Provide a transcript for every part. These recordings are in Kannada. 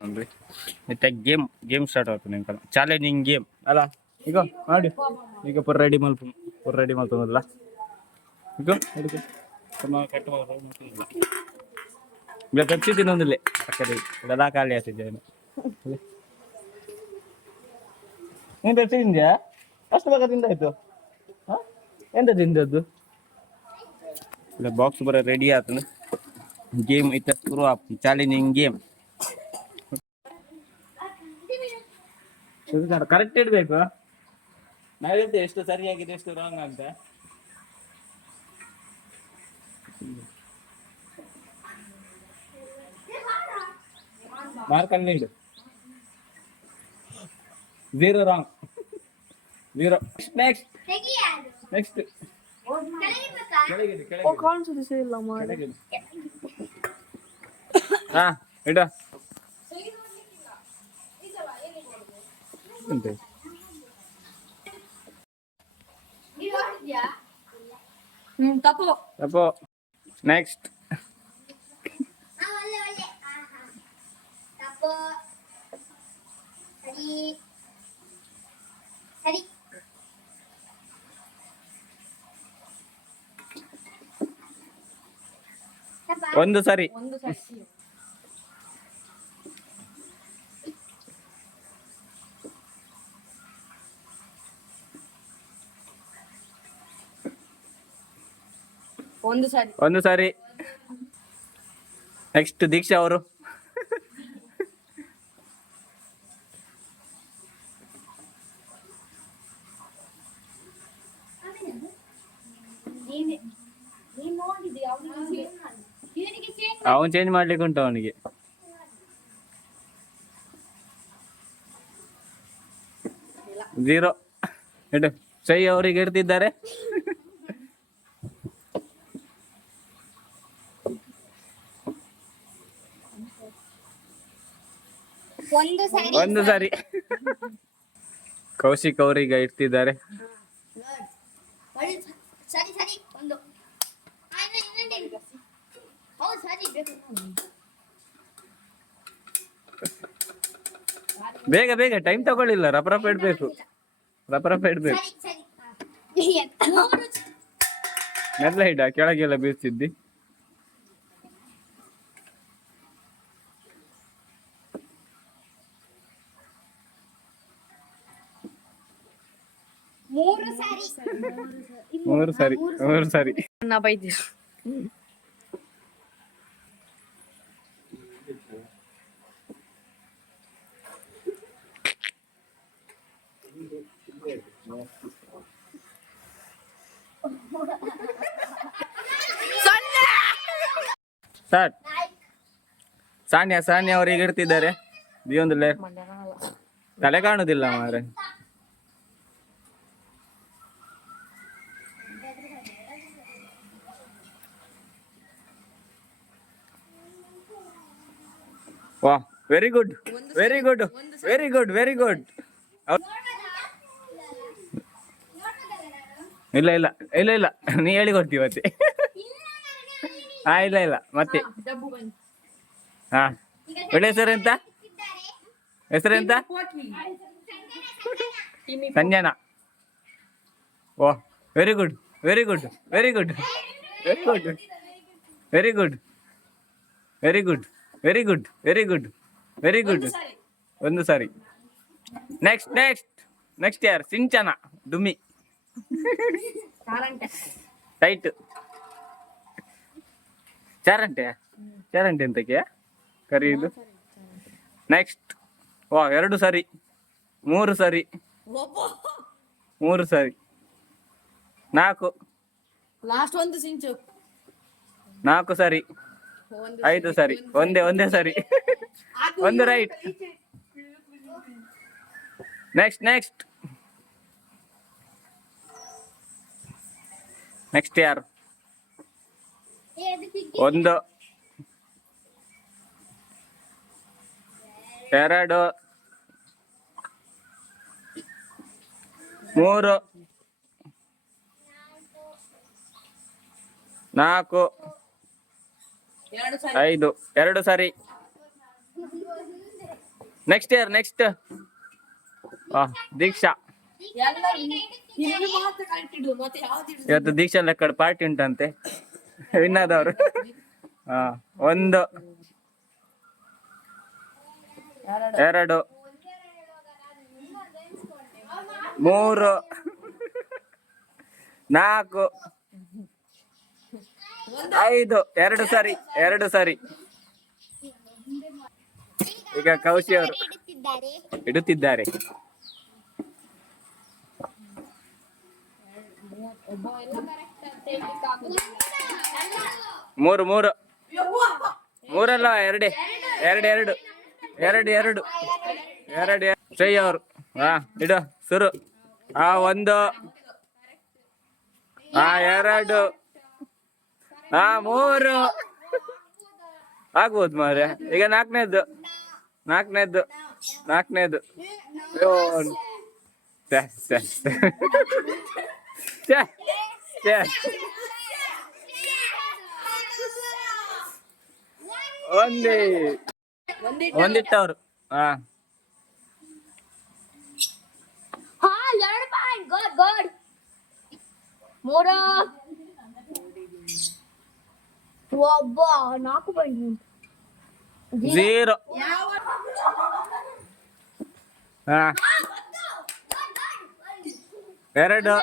ನೋಡ್ರಿ ಮತ್ತೆ ಗೇಮ್ ಸ್ಟಾರ್ಟ್ ಆಗ್ತದೆ ನಿಮ್ಗೆ ಚಾಲೆಂಜಿಂಗ್ ಗೇಮ್ ಅಲ್ಲ ಈಗ ಮಾಡಿ ಈಗ ಪುರ್ ರೆಡಿ ಮಲ್ಪಲ್ಲ ಈಗ ಕಟ್ಟು ಈಗ ಖರ್ಚು ತಿನ್ನೊಂದಿಲ್ಲ ಅಕ್ಕಡೆ ಇದೆಲ್ಲ ಖಾಲಿ ಆಗ್ತಿದ್ದೇನೆ ನೀನು ಖರ್ಚು ತಿಂದ್ಯಾ ಅಷ್ಟು ಭಾಗ ತಿಂದಾಯ್ತು ಹಾಂ ಎಂತ ತಿಂದದ್ದು ಇಲ್ಲ ಬಾಕ್ಸ್ ಬರೋ ರೆಡಿ ಆಯ್ತು ಗೇಮ್ ಇತ್ತ ಶುರು ಆಗ್ತದೆ ಚಾಲೆಂಜಿಂಗ್ ಗೇಮ್ ಕರೆಕ್ಟ್ ಇಡ್ಬೇಕು ನಾವಿರ್ತೇವೆ ಎಷ್ಟು ಸರಿಯಾಗಿದೆ ಎಷ್ಟು ರಾಂಗ್ ಅಂತ ಮಾರ್ಕ್ ಅಲ್ಲಿ ಇಡು 0 ರಾಂಗ್ 0 ನೆಕ್ಸ್ಟ್ ಹಾ ಇಡ ತಪ್ಪು ನೆಕ್ಸ್ಟ್ ಒಂದು ಸರಿ ಒಂದು ಸಾರಿ ನೆಕ್ಸ್ಟ್ ದೀಕ್ಷಾ ಅವರು ಅವನು ಚೇಂಜ್ ಮಾಡ್ಲಿಕ್ಕೆ ಉಂಟು ಅವನಿಗೆ ಝೀರೋ ಇಡು ಸೈ ಅವರಿಗೆ ಇಡ್ತಿದ್ದಾರೆ ಒಂದು ಸಾರಿ ಕೌಶಿಕ್ ಅವರಿಗೆ ಇಡ್ತಿದ್ದಾರೆ ಬೇಗ ಬೇಗ ಟೈಮ್ ತಗೊಳ್ಳಿಲ್ಲ ರಪ ಇಡ್ಬೇಕು ಮೆಲ್ಲ ಇಡ ಕೆಳಗೆಲ್ಲ ಬೀಳ್ತಿದ್ದಿ ಮೂರು ಸಾರಿ ಸ್ಟಾರ್ಟ್ ಸಾನ್ಯಾ ಅವರಿಗೆ ಇಡ್ತಿದ್ದಾರೆ ದಿಯೊಂದು ತಲೆ ಕಾಣುದಿಲ್ಲ ಮಾರೆ ವಾ ವೆರಿ ಗುಡ್ ಇಲ್ಲ ನೀ ಹೇಳಿ ಕೊಡ್ತೀವಿ ಮತ್ತೆ ಇಲ್ಲ ಮತ್ತೆ ಹಾ ಒಳ್ಳೆ ಹೆಸರೆಂತ ಸಂಜನಾ ಓ ವೆರಿ ಗುಡ್ ಒಂದು ಸಾರಿ ನೆಕ್ಸ್ಟ್ ಯಾರು ಸಿಂಚನ ಡುಮ್ಮಿ ಟೈಟ್ ಚಾರಂಟೆ ಎಂತಕ್ಕೆ ಕರೀದು ನೆಕ್ಸ್ಟ್ ವಾ 2 ಸಾರಿ 3 ಸಾರಿ 4 ಲಾಸ್ಟ್ ಒಂದು ಸಿಂಚು 4 ಸಾರಿ 5 ಸಾರಿ ಒಂದೇ ಸಾರಿ ಒಂದು ರೈಟ್ ನೆಕ್ಸ್ಟ್ ಯಾರು 1 2 3 4 5 2 ಸಾರಿ ನೆಕ್ಸ್ಟ್ ಇಯರ್ ನೆಕ್ಸ್ಟ್ ದೀಕ್ಷಾ ಎಲ್ಲರೂ ಇಲ್ಲಿ ಮಾತ್ರ ಕರೆಕ್ಟ್ ಇಡು ಮತ್ತೆ ಯಾವ್ದು ಇಡು ಇವತ್ತು ದೀಕ್ಷಾ ಲೆಕ್ಕಡ ಪಾರ್ಟಿ ಉಂಟಂತೆ ವಿನ್ನಾದವರು ಹಾ 1 2 3 4 5 2 ಸರಿ ಈಗ ಕೌಶಿ ಅವರು ಇಡುತ್ತಿದ್ದಾರೆ ಮೂರು ಮೂರಲ್ಲ ಎರಡು ಶ್ರೇಯ ಅವರು ಹಾ ಇಡು ಸುರು 1 2 3 ಆಗ್ಬೋದು ಮಾರ್ರೆ ಈಗ ನಾಲ್ಕನೇದು ಒಂದಿಟ್ಟವ್ರು ಹಾ ಒಬ್ಬ 4 ಪಾಯಿಂಟ್ 0 ಹಾ 2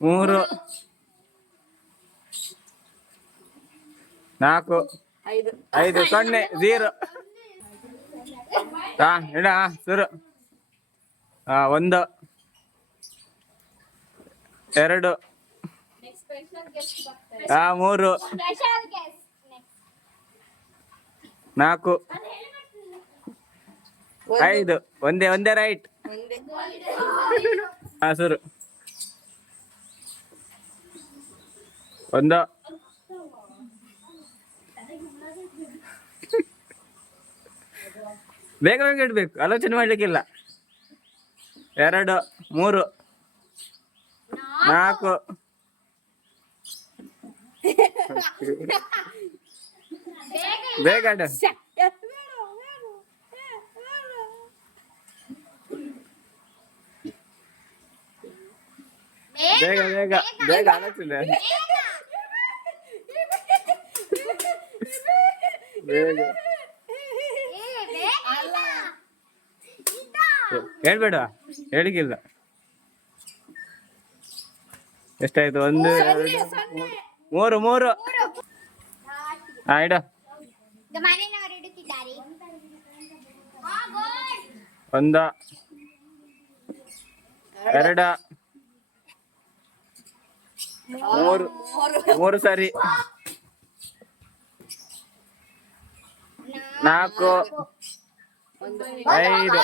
3 4 5 0 ಹಾ ಇಡ ಸುರು 1 2 3 4 5 ಒಂದೇ ರೈಟ್ ಸುರು 1 ಬೇಗ ಇಡ್ಬೇಕು ಆಲೋಚನೆ ಮಾಡ್ಲಿಕ್ಕಿಲ್ಲ 2 3 4 ಬೇಗ ಇಡು. ಬೇಗ ಆಲೋಚನೆ ಬೇಗ ಹೇಳ್ಬೇಡ ಹೇಳಿಗಿಲ್ಲ ಎಷ್ಟಾಯ್ತು 1 2 3 ಹಾ ಇಡ 1 2 3 ಸರಿ 4 5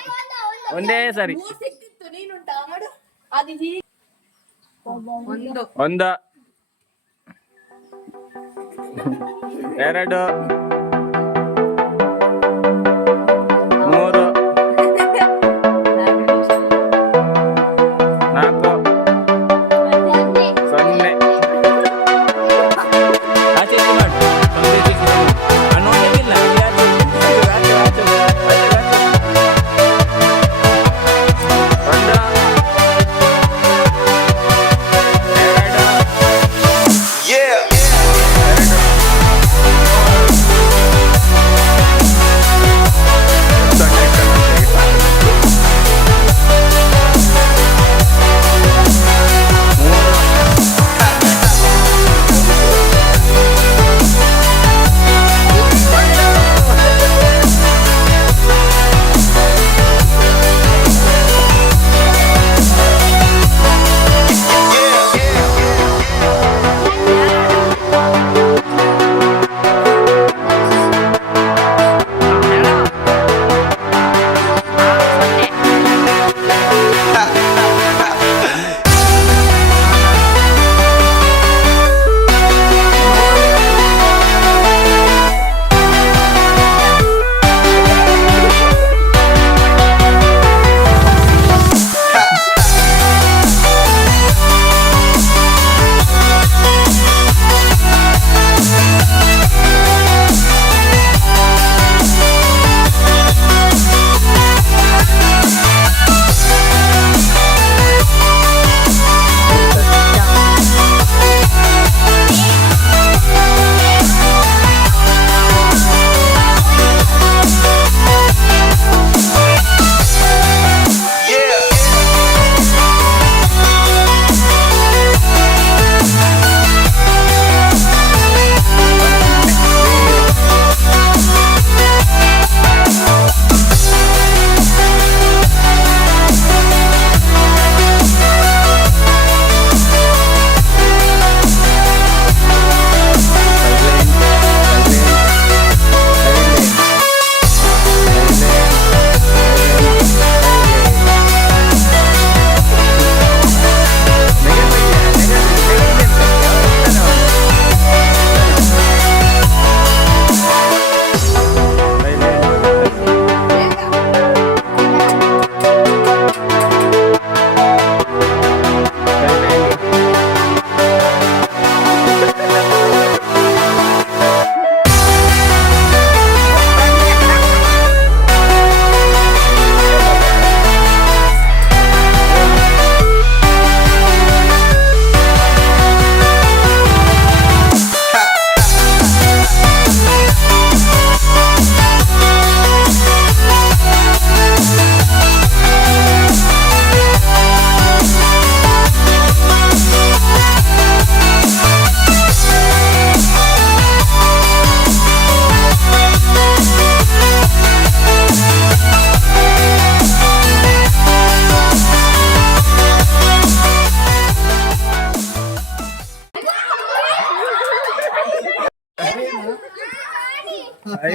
ಒಂದೇ ಸರಿ 1 2 3 4 0 ಆಚೆ ಮಾಡು ಅನ್ನೋದಿಲ್ಲ Yeah.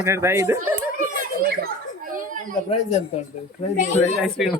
ಹಿಡಿದ 5 ಪ್ರೈಸ್ ಅಂತ ಉಂಟು ಐಸ್ ಕ್ರೀಮ್